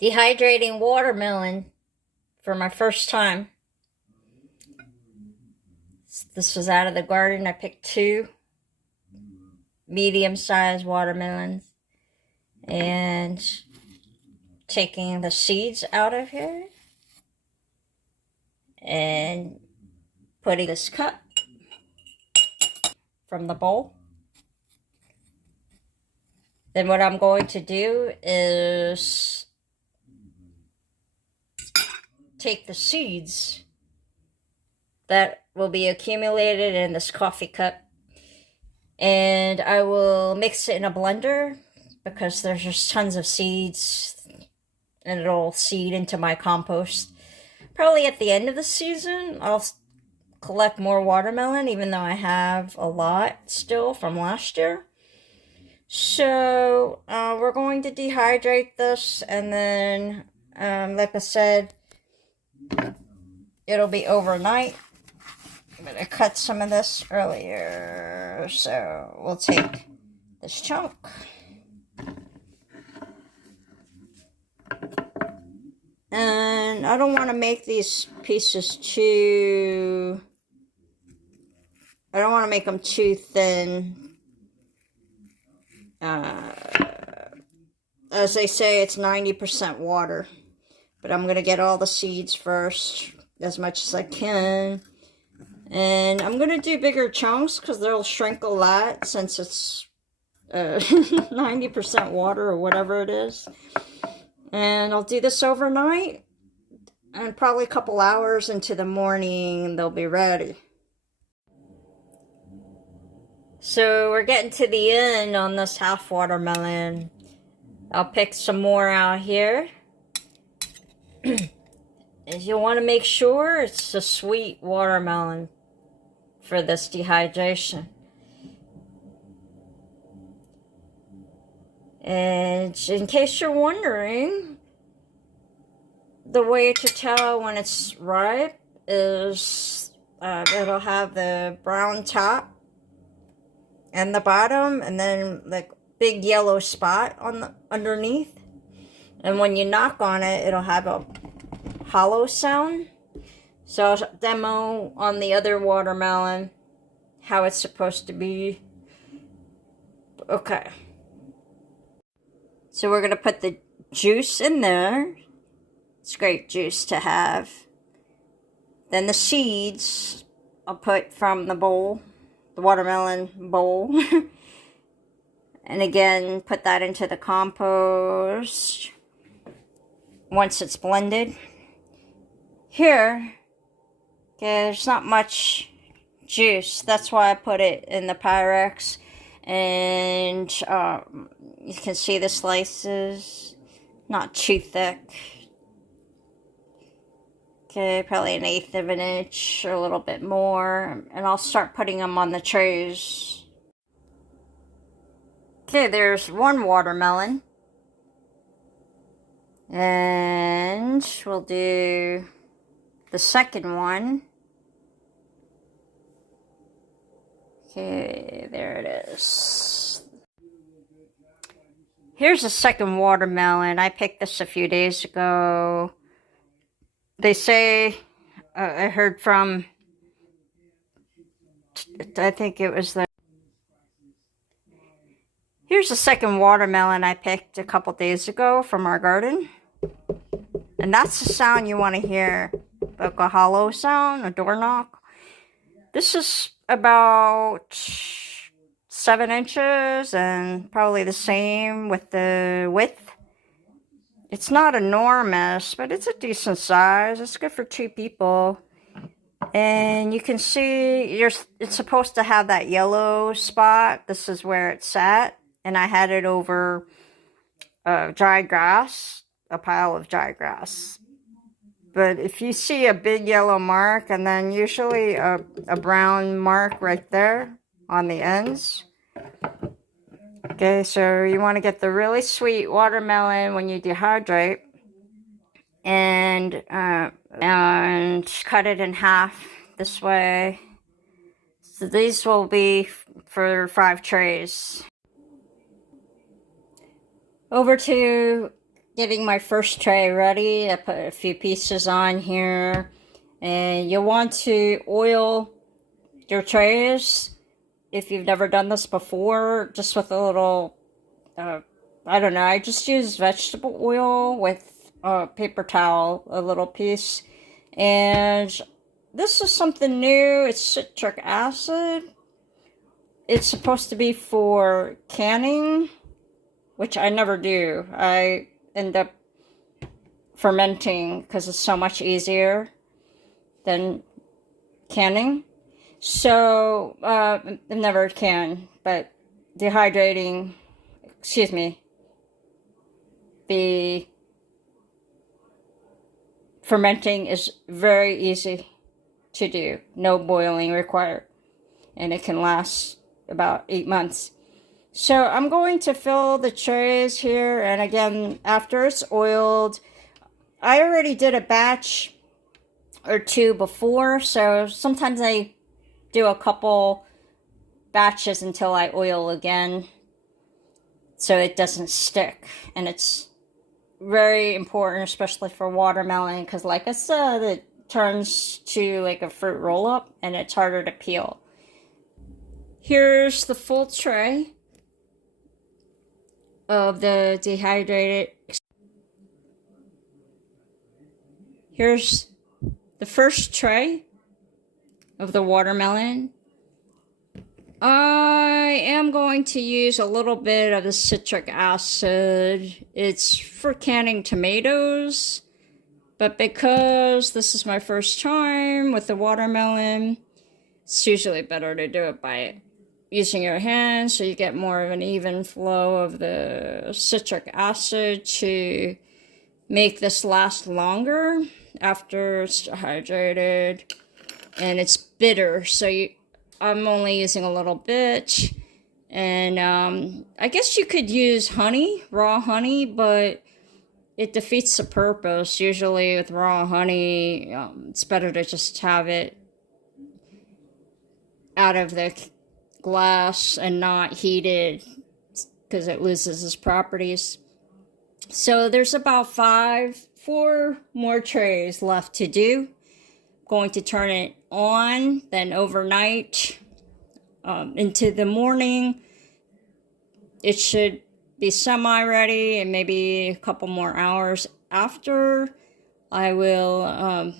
Dehydrating watermelon for my first time. This was out of the garden. I picked two medium-sized watermelons and taking the seeds out of here and putting this cup from the bowl. Then what I'm going to do is take the seeds that will be accumulated in this coffee cup, and I will mix it in a blender because there's just tons of seeds and it'll seed into my compost. Probably at the end of the season I'll collect more watermelon, even though I have a lot still from last year. So we're going to dehydrate this, and then like I said, it'll be overnight. But I cut some of this earlier, so we'll take this chunk. And I don't want to make these pieces too... I don't want to make them too thin. As they say, it's 90% water. But I'm going to get all the seeds first, as much as I can. And I'm going to do bigger chunks because they'll shrink a lot since it's 90% water or whatever it is. And I'll do this overnight. And probably a couple hours into the morning, they'll be ready. So we're getting to the end on this half watermelon. I'll pick some more out here. And you want to make sure it's a sweet watermelon for this dehydration. And in case you're wondering, the way to tell when it's ripe is it'll have the brown top and the bottom, and then like big yellow spot on the underneath. And when you knock on it, it'll have a hollow sound. So I'll demo on the other watermelon how it's supposed to be. Okay. So we're going to put the juice in there. It's great juice to have. Then the seeds I'll put from the bowl, the watermelon bowl. And again, put that into the compost once it's blended. Here, okay, there's not much juice. That's why I put it in the Pyrex. And you can see the slices, not too thick. Okay, probably 1/8 of an inch or a little bit more. And I'll start putting them on the trays. Okay, there's one watermelon. And we'll do the second one. Okay, there it is. Here's the second watermelon. I picked this a few days ago. They say, I heard from, I think it was the... Here's the second watermelon I picked a couple days ago from our garden. And that's the sound you want to hear. Like a hollow sound, a door knock. This is about 7 inches and probably the same with the width. It's not enormous, but it's a decent size. It's good for 2 people. And you can see it's supposed to have that yellow spot. This is where it's at. And I had it over dry grass, a pile of dry grass. But if you see a big yellow mark, and then usually a brown mark right there on the ends. Okay, so you want to get the really sweet watermelon when you dehydrate. And cut it in half this way. So these will be for 5 trays. Over to getting my first tray ready. I put a few pieces on here. And you'll want to oil your trays if you've never done this before, just with a little, I don't know, I just use vegetable oil with a paper towel, a little piece. And this is something new. It's citric acid. It's supposed to be for canning, which I never do. I end up fermenting because it's so much easier than canning. So, I've never canned, but the fermenting is very easy to do. No boiling required. And it can last about 8 months. So I'm going to fill the trays here. And again, after it's oiled, I already did a batch or two before. So sometimes I do a couple batches until I oil again, so it doesn't stick. And it's very important, especially for watermelon, because like I said, it turns to like a fruit roll-up and it's harder to peel. Here's the full tray of the dehydrated. Here's the first tray of the watermelon. I am going to use a little bit of the citric acid. It's for canning tomatoes, but because this is my first time with the watermelon, it's usually better to do it by using your hands so you get more of an even flow of the citric acid to make this last longer after it's dehydrated. And it's bitter, so I'm only using a little bit. And I guess you could use honey, raw honey, but it defeats the purpose. Usually with raw honey, it's better to just have it out of the glass and not heated, because it loses its properties. So there's about 4 more trays left to do. Going to turn it on, then overnight into the morning. It should be semi-ready, and maybe a couple more hours after, I will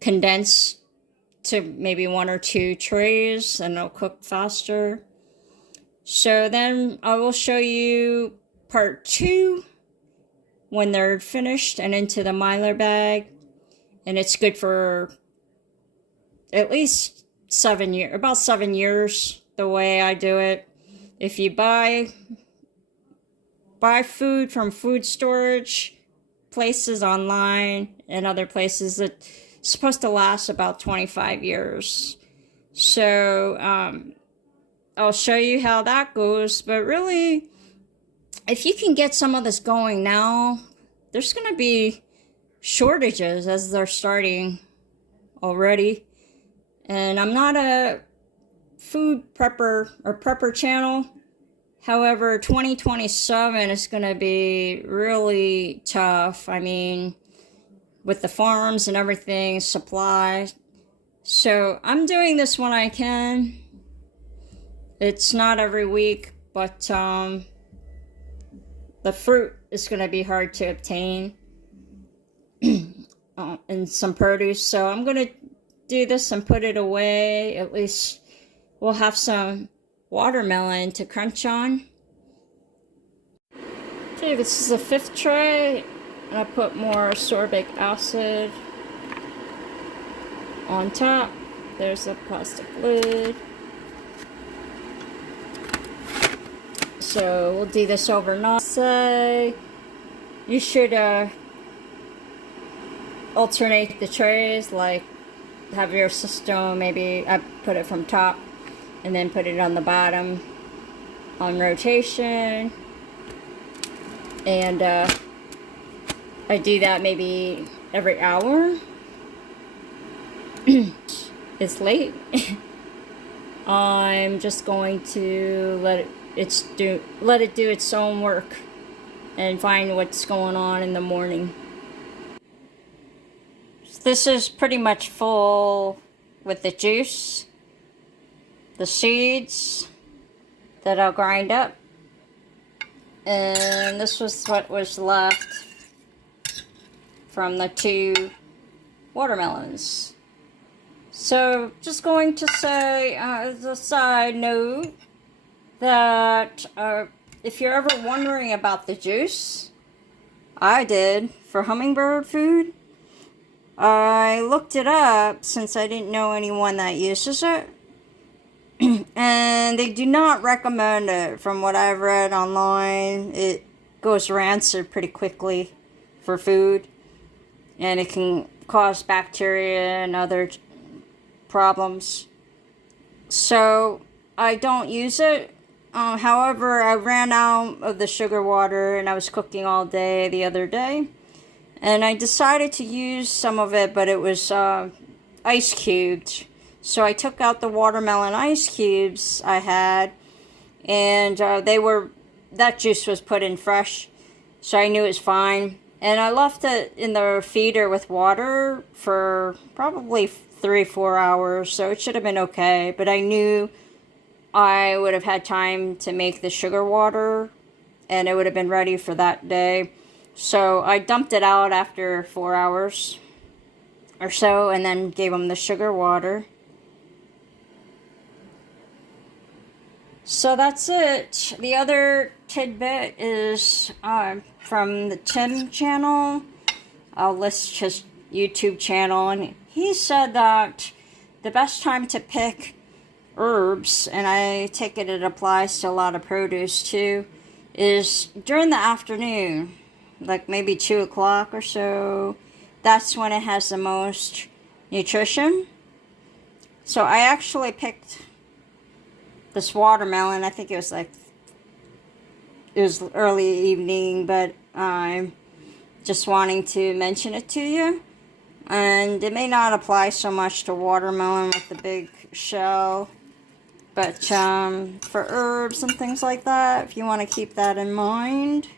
condense to maybe 1 or 2 trays, and it'll cook faster. So then I will show you part 2 when they're finished and into the Mylar bag. And it's good for at least 7 years, about 7 years, the way I do it. If you buy food from food storage places online and other places, it's supposed to last about 25 years. So I'll show you how that goes. But really, if you can get some of this going now, there's going to be shortages as they're starting already. And I'm not a food prepper or prepper channel. However, 2027 is going to be really tough. I mean, with the farms and everything, supply. So I'm doing this when I can. It's not every week, but the fruit is going to be hard to obtain. And some produce, so I'm gonna do this and put it away. At least we'll have some watermelon to crunch on. Okay, this is the 5th tray, and I put more ascorbic acid on top. There's a plastic lid. So we'll do this overnight. Say you should alternate the trays, like have your system, maybe I put it from top and then put it on the bottom on rotation. And I do that maybe every hour. It's late. I'm just going to let it do its own work and find what's going on in the morning. This is pretty much full with the juice, the seeds that I'll grind up, and this was what was left from the 2 watermelons. So just going to say as a side note that if you're ever wondering about the juice, I did for hummingbird food. I looked it up since I didn't know anyone that uses it. And they do not recommend it from what I've read online. It goes rancid pretty quickly for food. And it can cause bacteria and other problems. So I don't use it. However, I ran out of the sugar water and I was cooking all day the other day. And I decided to use some of it, but it was ice cubed. So I took out the watermelon ice cubes I had, and that juice was put in fresh, so I knew it was fine. And I left it in the feeder with water for probably 3-4 hours, so it should have been okay. But I knew I would have had time to make the sugar water, and it would have been ready for that day. So I dumped it out after 4 hours or so, and then gave them the sugar water. So that's it. The other tidbit is from the Tim channel. I'll list his YouTube channel, and he said that the best time to pick herbs, and I take it applies to a lot of produce too, is during the afternoon, like maybe 2 o'clock or so. That's when it has the most nutrition. So I actually picked this watermelon. I think it was early evening, but I'm just wanting to mention it to you. And it may not apply so much to watermelon with the big shell, but for herbs and things like that, if you want to keep that in mind.